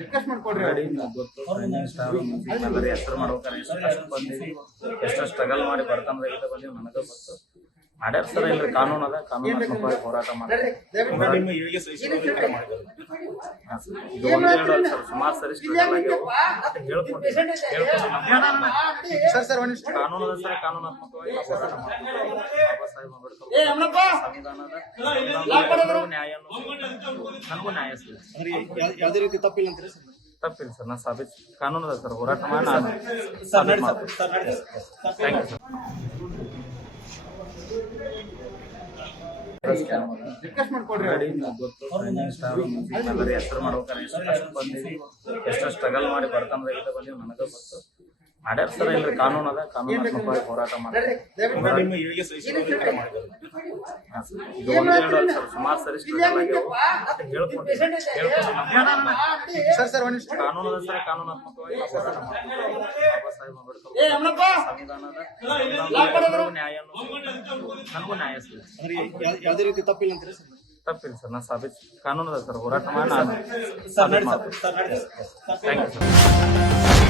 Request ಮಾಡ್ಕೊಡ್ರಿ. ಹೆಸರು ಮಾಡ್ಬೇಕಾರೆ ಎಷ್ಟು ಬಂದಿವಿ, ಎಷ್ಟು ಸ್ಟ್ರಗಲ್ ಮಾಡಿ ಬರ್ತಂದ್ರೆ ಬಂದೀವಿ ನನಗೆ ಗೊತ್ತು. ಮಾಡ್ಯಾರ ಸರ್. ಇಲ್ರಿ ಕಾನೂನು ಅದ, ಕಾನೂನಾತ್ಮಕವಾಗಿ ಹೋರಾಟ ಮಾಡ್ತಾರೆ. ಸುಮಾರು ಸರಿ ಸ್ಟ್ರಗಲ್ ಆಗ್ಯಾವ ಕಾನೂನು ಅದ ಸರ್. ಕಾನೂನಾತ್ಮಕವಾಗಿ ಹೋರಾಟ ಮಾಡ್ತಾರೆ. ಬಾಬಾ ಸಾಹೇಬ್ ಅಂಬೇಡ್ಕರ್ ಸಂವಿಧಾನದ ನ್ಯಾಯ ನನಗೂ ನ್ಯಾಯ ಸಿಗುತ್ತೆ. ಯಾವುದೇ ರೀತಿ ತಪ್ಪಿಲ್ಲ ಅಂತೀರಿ ಸರ್? ತಪ್ಪಿಲ್ಲ ಸರ್. ನಾನು ಸಾಬೀತು ಕಾನೂನು ಅದ ಸರ್. ಹೋರಾಟ ಮಾಡಿ ನಾನು ಥ್ಯಾಂಕ್ ಯು ಸರ್. ರಿಕ್ವೆಸ್ಟ್ ಮಾಡ್ಕೊಡ್ರಿ. ಹೆಸರು ಮಾಡ್ಬೇಕಾರೆ ಎಷ್ಟು ಬಂದೀವಿ, ಎಷ್ಟು ಸ್ಟ್ರಗಲ್ ಮಾಡಿ ಬರ್ತಂದ್ರೆ ಬಂದೀವಿ ನನಗೆ ಗೊತ್ತು. ಮಾಡ್ಯಾರ ಸರ್. ಇಲ್ರಿ ಕಾನೂನು ಅದ, ಕಾನೂನಾತ್ಮಕವಾಗಿ ಹೋರಾಟ ಮಾಡ್ತಾರೆ. ಸುಮಾರು ಸರಿ ಸ್ಟ್ರಗಲ್ ಆಗ್ಯಾವ ಕಾನೂನು ಅದ ಸರ್. ಕಾನೂನಾತ್ಮಕವಾಗಿ ಹೋರಾಟ ಮಾಡ್ತಾರೆ. ಬಾಬಾ ಸಾಹೇಬ್ ಅಂಬೇಡ್ಕರ್ ಸಂವಿಧಾನದ ನ್ಯಾಯ ನನಗೂ ನ್ಯಾಯ ಸಿಗುತ್ತೆ. ಯಾವುದೇ ರೀತಿ ತಪ್ಪಿಲ್ಲ ಅಂತೀರಿ ಸರ್? ತಪ್ಪಿಲ್ಲ ಸರ್. ನಾನು ಸಾಬೀತು ಕಾನೂನು ಅದ ಸರ್. ಹೋರಾಟ ಮಾಡಿ ನಾನು ಥ್ಯಾಂಕ್ ಯು ಸರ್.